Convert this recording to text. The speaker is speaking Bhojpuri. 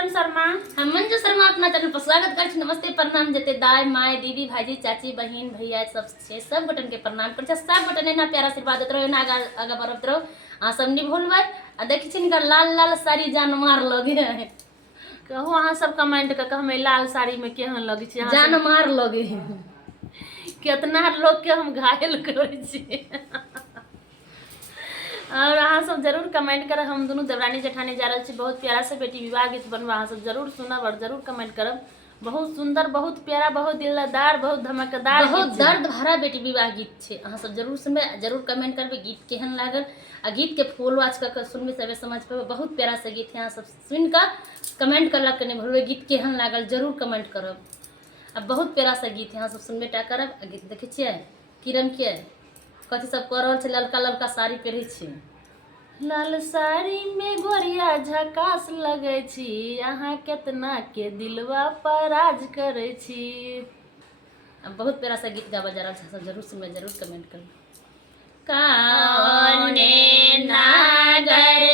किरण शर्मा। हम मंजू शर्मा अपना चैनल पर स्वागत कर छी। नमस्ते प्रणाम जते दाई माय दीदी भाईजी चाची बहन भैया सब छे सब गोटन के प्रणाम कर सब गोटन एना प्यार आशीर्वाद देत रहो, एना आगा बढ़त रहो। आ सब नहीं भूलबै। आ देखी छी निकर लाल लाल साड़ी जान मार लगे है। कहू अहाँ सब कमेंट क हमें लाल साड़ी में केहन लगे छी, जान मार लगे कितना लोग के हम घायल करे छी। और अहाँ सब जरूर कमेंट कर। हम दोनों देवरानी जेठानी जा रहे छी बहुत प्यारा से बेटी विवाह गीत बनवा, अहाँ सब जरूर सुनब और जरूर कमेंट करब। बहुत सुंदर, बहुत प्यारा, बहुत दिलदार, बहुत धमाकेदार, बहुत दर्द भरा बेटी विवाह गीत छे। अहाँ सब जरूर सुनबे, जरूर कमेंट करबे गीत केहन लागल। आ गीत के फुल वाच कर सुनबे सबे समझ पे। बहुत प्यारा से गीत है, अहाँ सब सुन कर कमेंट करलक के नहीं भूलबे गीत केहन लागल जरूर कमेंट करब। अब बहुत प्यारा सा गीत है, अहाँ सब सुनबे टा करब। आ गीत देखे छिए किरण के कथी सब कर रहल छे, ललका ललका साड़ी पहिरे छे। लाल साड़ी में गोरिया झकास लगे छी, अहाँ केतना के दिलवा पर राज करे छी। अब बहुत प्यारा सा गीत गावा जा रहा है, सब जरूर सुनबे जरूर कमेंट करब। काने नागर